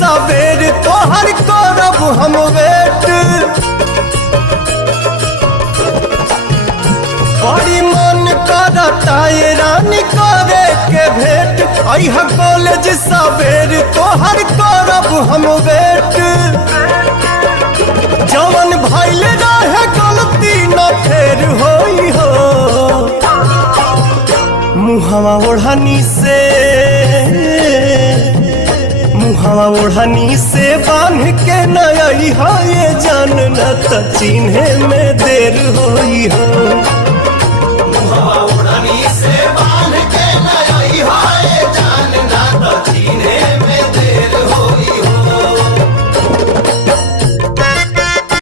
सवेर तोहर करब हम वेट। बड़ी मन करता ये रानी करे के भेंट। अइह कॉलेज सवेर तोहर करब हम वेट। जवन भइल रहे गलती न फेर होई हो। मुहवा ओढ़नी से बांध के न अइह ये जान न त चिन्हे में देर होई हो। ओढ़नी से